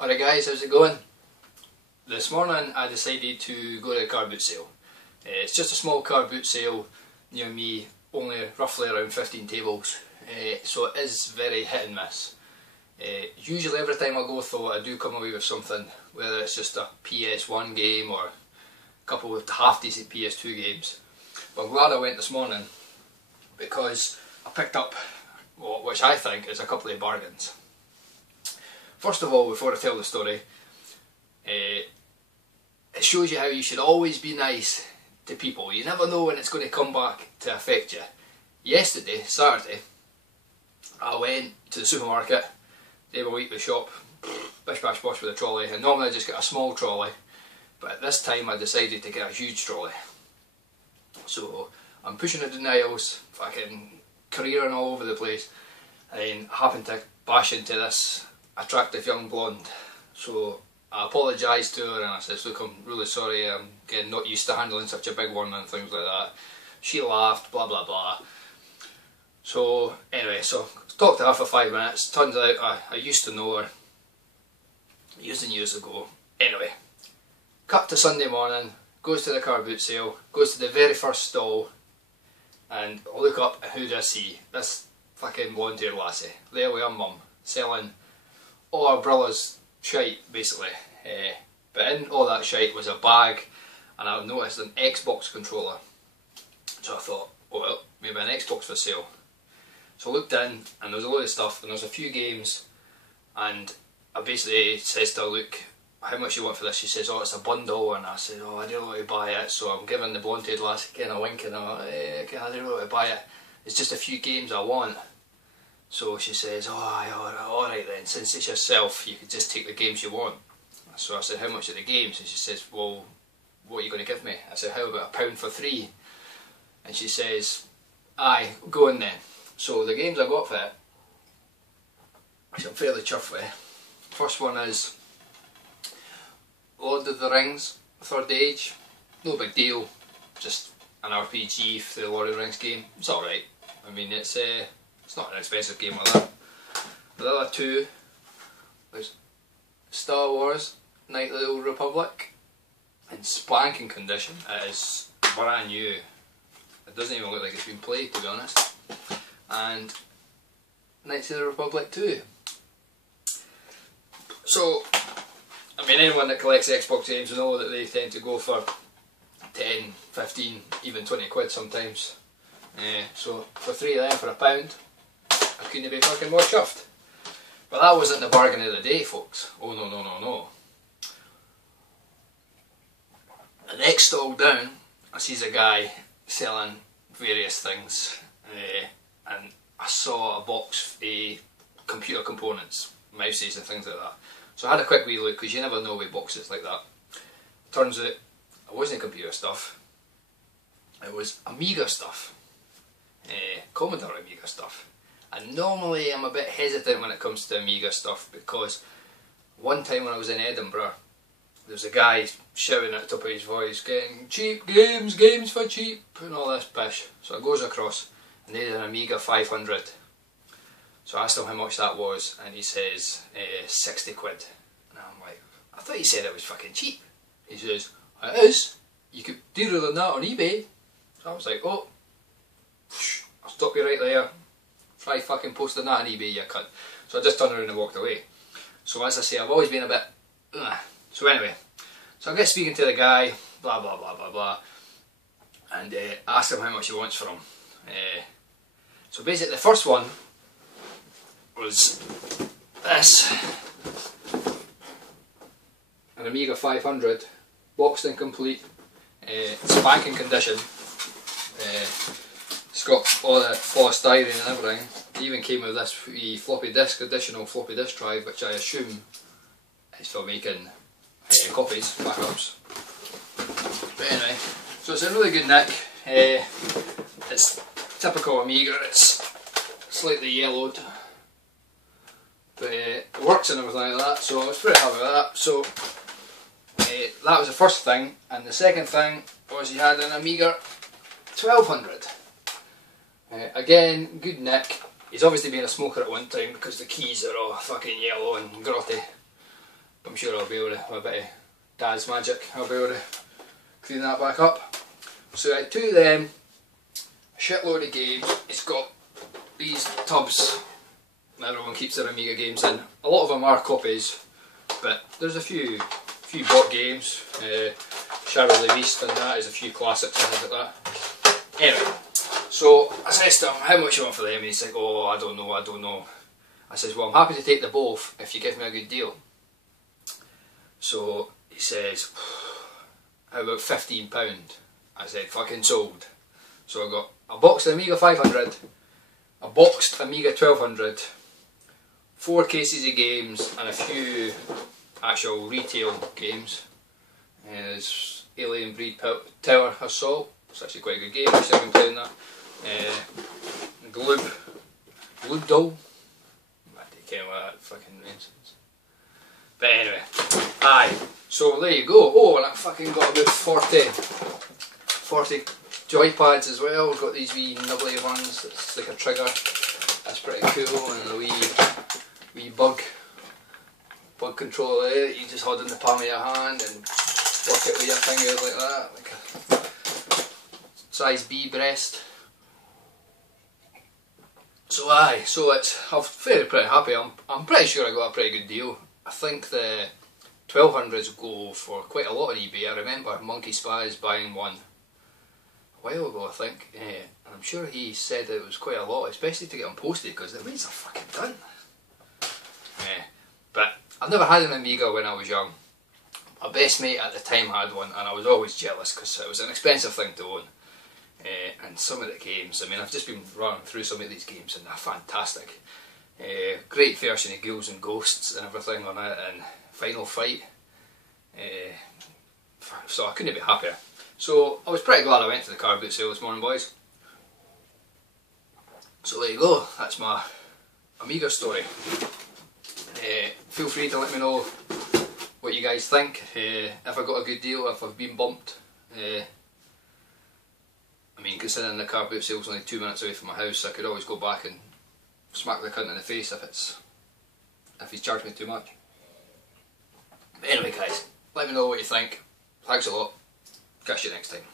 Alright guys, how's it going? This morning I decided to go to a Carboot sale. It's just a small Carboot sale near me, only roughly around 15 tables, so it is very hit and miss. Usually every time I go though I do come away with something, whether it's just a PS1 game or a couple of half decent PS2 games. But I'm glad I went this morning because I picked up which I think is a couple of bargains. First of all, before I tell the story, it shows you how you should always be nice to people. You never know when it's going to come back to affect you. Yesterday, Saturday, I went to the supermarket, day of a week the shop, bish bash bosh with a trolley, and normally I just get a small trolley, but at this time I decided to get a huge trolley. So I'm pushing it down the aisles, fucking careering all over the place, and I happened to bash into this attractive young blonde. So I apologised to her and I said, look, I'm really sorry, I'm getting not used to handling such a big one and things like that. She laughed, blah blah blah. So anyway, so talked to her for 5 minutes. Turns out I used to know her years and years ago. Anyway, cut to Sunday morning, goes to the Carboot sale, goes to the very first stall, and I look up and who do I see? This fucking blonde haired lassie, there with her mum, selling all our brother's shite basically. But in all that shite was a bag, and I noticed an Xbox controller. So I thought, oh well, maybe an Xbox for sale. So I looked in and there was a load of stuff and there was a few games, and I basically says to her, look, how much you want for this? She says, oh, it's a bundle, and I said, oh, I don't want to buy it. So I'm giving the blonde haired lassie kind of a wink and I'm like, okay, I don't want to buy it. It's just a few games I want. So she says, oh, alright then, since it's yourself, you could just take the games you want. So I said, how much are the games? And she says, well, what are you going to give me? I said, how about £1 for 3? And she says, aye, go on then. So the games I got for it, which I'm fairly chuffed with. First one is Lord of the Rings, Third Age. No big deal, just an RPG for the Lord of the Rings game. It's alright. I mean, it's not an expensive game like that. The other two was Star Wars, Knights of the Old Republic, in spanking condition. It is brand new. It doesn't even look like it's been played, to be honest. And Knights of the Republic 2. So, I mean, anyone that collects Xbox games will know that they tend to go for 10, 15, even 20 quid sometimes. So for 3 of them for £1, I couldn't be fucking more chuffed. But that wasn't the bargain of the day, folks. Oh no, no, no, no. The next stall down, I sees a guy selling various things, and I saw a box of computer components, mouses and things like that. So I had a quick wee look, because you never know with boxes like that. Turns out it wasn't computer stuff, it was Amiga stuff. Commodore Amiga stuff. And normally I'm a bit hesitant when it comes to Amiga stuff, because one time when I was in Edinburgh, there was a guy shouting at the top of his voice, getting cheap games, games for cheap, and all this pish. So I goes across and they had an Amiga 500. So I asked him how much that was, and he says 60 quid. And I'm like, I thought he said it was fucking cheap. He says, it is, you could dearer than that on eBay. So I was like, oh, I'll stop you right there. Try fucking posting that on eBay, you cunt. So I just turned around and walked away. So as I say, I've always been a bit So anyway, so I get speaking to the guy, blah blah blah blah blah, and asked him how much he wants for them. So basically the first one was this, an Amiga 500, boxed and complete, spanking condition. It's got all the polystyrene and everything. It even came with this floppy disk, additional floppy disk drive, which I assume is for making copies, backups. But anyway, so it's a really good nick. It's typical Amiga, it's slightly yellowed, but it works and everything like that, so I was pretty happy with that. So that was the first thing, and the second thing was he had an Amiga 1200. Again, good nick. He's obviously been a smoker at one time because the keys are all fucking yellow and grotty. I'm sure I'll be able to, with a bit of Dad's magic, I'll be able to clean that back up. So I had two of them, a shitload of games. It's got these tubs that everyone keeps their Amiga games in. A lot of them are copies, but there's a few bought games. Shadow of the Beast and that is a few classics and things like that. Anyway, so I says to him, how much you want for them? And he's like, oh, I don't know. I says, well, I'm happy to take the both if you give me a good deal. So he says, how about £15? I said, fucking sold. So I got a boxed Amiga 500, a boxed Amiga 1200, 4 cases of games and a few actual retail games. There's Alien Breed Tower Assault, it's actually quite a good game, I've still been playing that. Gloob Doll, I don't care what that fucking means. But anyway, aye, so there you go. Oh, and I fucking got about 40 joypads as well. I've got these wee nubbly ones, it's like a trigger, that's pretty cool, and a wee bug controller there that you just hold in the palm of your hand and work it with your fingers like that, like a size B breast. So aye, so I'm pretty happy. I'm pretty sure I got a pretty good deal. I think the 1200s go for quite a lot on eBay. I remember Monkey Spies buying one a while ago, I think, and I'm sure he said it was quite a lot, especially to get them posted because the weights are fucking done. But I've never had an Amiga when I was young. My best mate at the time had one and I was always jealous because it was an expensive thing to own. And some of the games, I mean, I've just been running through some of these games and they're fantastic. Great version of Ghouls and Ghosts and everything on it, and Final Fight. So I couldn't be happier. So I was pretty glad I went to the Carboot sale this morning, boys. So there you go, that's my Amiga story. Feel free to let me know what you guys think, if I got a good deal, if I've been bumped. I mean, considering the Carboot sale's only 2 minutes away from my house, I could always go back and smack the cunt in the face if he's charged me too much. But anyway guys, let me know what you think. Thanks a lot. Catch you next time.